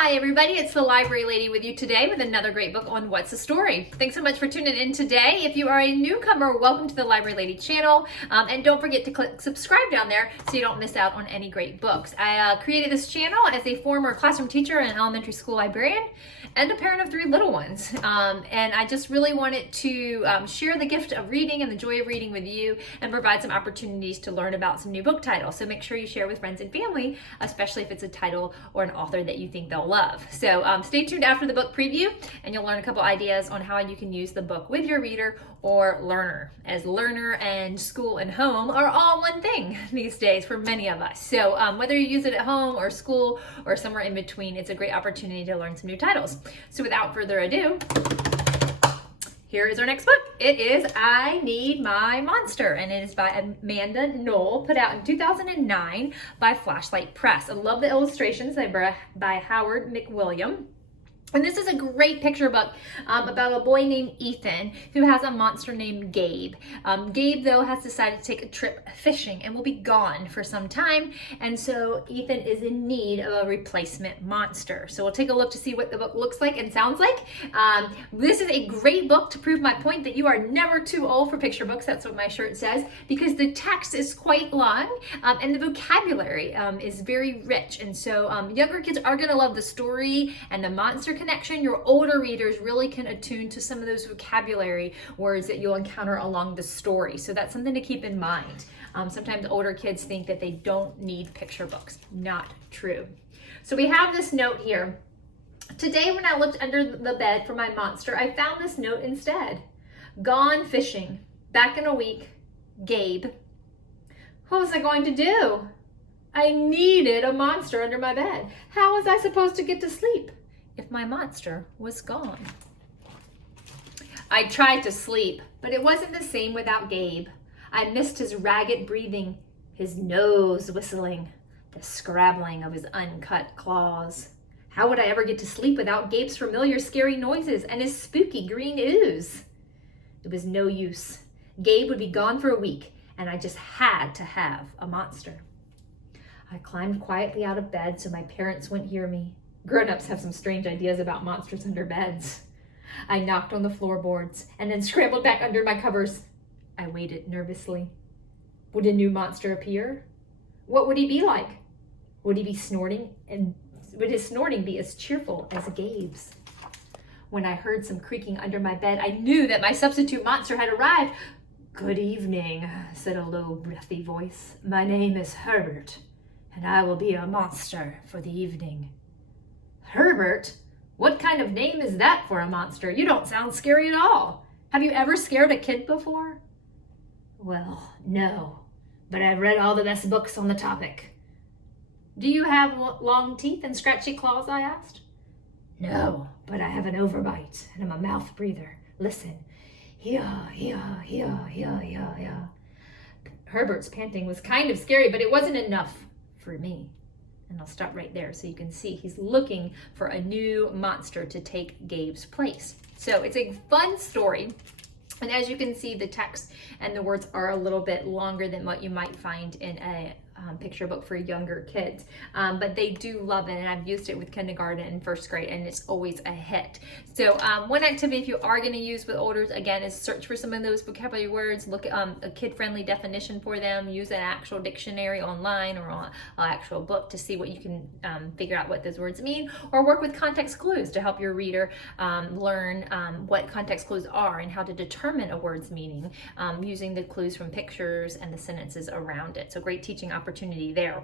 Hi everybody, it's the Library Lady with you today with another great book on What's the Story. Thanks so much for tuning in today. If you are a newcomer, welcome to the Library Lady channel, and don't forget to click subscribe down there so you don't miss out on any great books. I created this channel as a former classroom teacher and elementary school librarian and a parent of 3 little ones, and I just really wanted to share the gift of reading and the joy of reading with you and provide some opportunities to learn about some new book titles. So make sure you share with friends and family, especially if it's a title or an author that you think they'll love. So stay tuned after the book preview and you'll learn a couple ideas on how you can use the book with your reader or learner, as learner and school and home are all one thing these days for many of us. So whether you use it at home or school or somewhere in between, it's a great opportunity to learn some new titles. So without further ado, here is our next book. It is I Need My Monster, and it is by Amanda Noll, put out in 2009 by Flashlight Press. I love the illustrations. They're by Howard McWilliam. And this is a great picture book about a boy named Ethan who has a monster named Gabe. Gabe, though, has decided to take a trip fishing and will be gone for some time. And so Ethan is in need of a replacement monster. So we'll take a look to see what the book looks like and sounds like. This is a great book to prove my point that you are never too old for picture books. That's what my shirt says, because the text is quite long and the vocabulary is very rich. And so younger kids are going to love the story and the monster connection. Your older readers really can attune to some of those vocabulary words that you'll encounter along the story. So that's something to keep in mind. Sometimes older kids think that they don't need picture books. Not true. So we have this note here. Today when I looked under the bed for my monster, I found this note instead. Gone fishing. Back in a week. Gabe. What was I going to do? I needed a monster under my bed. How was I supposed to get to sleep if my monster was gone? I tried to sleep, but it wasn't the same without Gabe. I missed his ragged breathing, his nose whistling, the scrabbling of his uncut claws. How would I ever get to sleep without Gabe's familiar scary noises and his spooky green ooze? It was no use. Gabe would be gone for a week, and I just had to have a monster. I climbed quietly out of bed so my parents wouldn't hear me. Grown-ups have some strange ideas about monsters under beds. I knocked on the floorboards and then scrambled back under my covers. I waited nervously. Would a new monster appear? What would he be like? Would he be snorting, and would his snorting be as cheerful as Gabe's? When I heard some creaking under my bed, I knew that my substitute monster had arrived. Good evening, said a low, breathy voice. My name is Herbert, and I will be a monster for the evening. Herbert? What kind of name is that for a monster? You don't sound scary at all. Have you ever scared a kid before? Well, no, but I've read all the best books on the topic. Do you have long teeth and scratchy claws? I asked. No, but I have an overbite and I'm a mouth breather. Listen. Yeah. Herbert's panting was kind of scary, but it wasn't enough for me. And I'll stop right there so you can see he's looking for a new monster to take Gabe's place. So it's a fun story. And as you can see, the text and the words are a little bit longer than what you might find in a picture book for younger kids, but they do love it, and I've used it with kindergarten and first grade, and it's always a hit. So one activity if you are going to use with olders, again, is search for some of those vocabulary words, look at a kid-friendly definition for them, use an actual dictionary online or on an actual book to see what you can figure out what those words mean, or work with context clues to help your reader learn what context clues are and how to determine a word's meaning using the clues from pictures and the sentences around it. So great teaching opportunity there.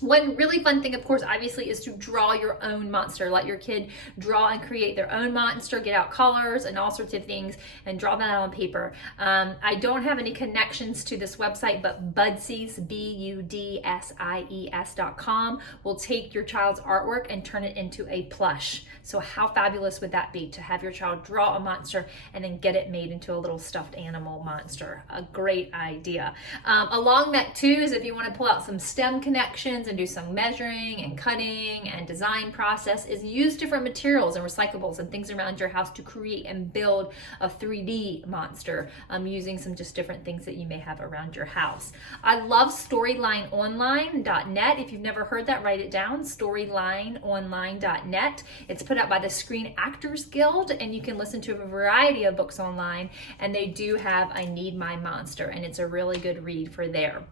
One really fun thing, of course, obviously, is to draw your own monster. Let your kid draw and create their own monster, get out colors and all sorts of things and draw that out on paper. I don't have any connections to this website, but Budsies, BUDSIES.com will take your child's artwork and turn it into a plush. So how fabulous would that be to have your child draw a monster and then get it made into a little stuffed animal monster? A great idea. Along that too is if you want to pull out some STEM connections and do some measuring and cutting and design process is use different materials and recyclables and things around your house to create and build a 3D monster using some just different things that you may have around your house. I love storylineonline.net. If you've never heard that, write it down, storylineonline.net. It's put out by the Screen Actors Guild, and you can listen to a variety of books online, and they do have I Need My Monster, and it's a really good read for there.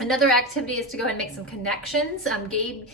Another activity is to go ahead and make some connections. Gabe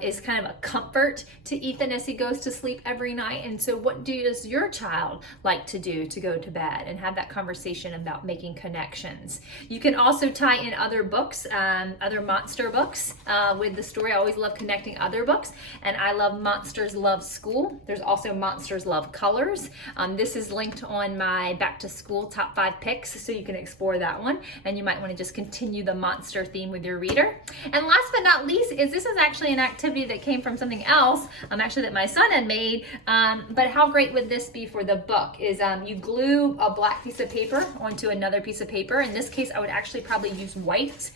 is kind of a comfort to Ethan as he goes to sleep every night. And so what does your child like to do to go to bed? And have that conversation about making connections. You can also tie in other books, other monster books with the story. I always love connecting other books. And I love Monsters Love School. There's also Monsters Love Colors. This is linked on my back to school top 5 picks, so you can explore that one. And you might want to just continue the monster theme with your reader. And last but not least is this is actually an activity that came from something else actually that my son had made, but how great would this be for the book is you glue a black piece of paper onto another piece of paper. In this case I would actually probably use white.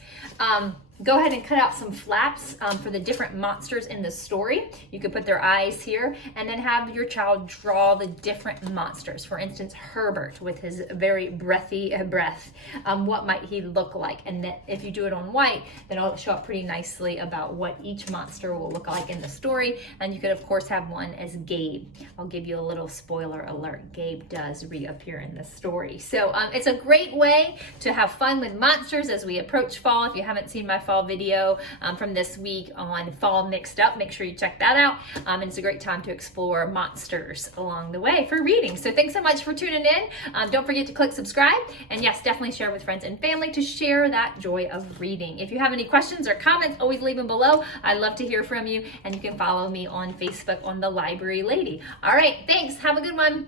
Go ahead and cut out some flaps for the different monsters in the story. You could put their eyes here and then have your child draw the different monsters. For instance, Herbert with his very breathy breath. What might he look like? And that if you do it on white, then it'll show up pretty nicely about what each monster will look like in the story. And you could of course have one as Gabe. I'll give you a little spoiler alert. Gabe does reappear in the story. So it's a great way to have fun with monsters as we approach fall. If you haven't seen my fall video from this week on Fall Mixed Up, make sure you check that out. And it's a great time to explore monsters along the way for reading. So thanks so much for tuning in. Don't forget to click subscribe, and yes, definitely share with friends and family to share that joy of reading. If you have any questions or comments, always leave them below. I'd love to hear from you, and you can follow me on Facebook on The Library Lady. All right, thanks. Have a good one.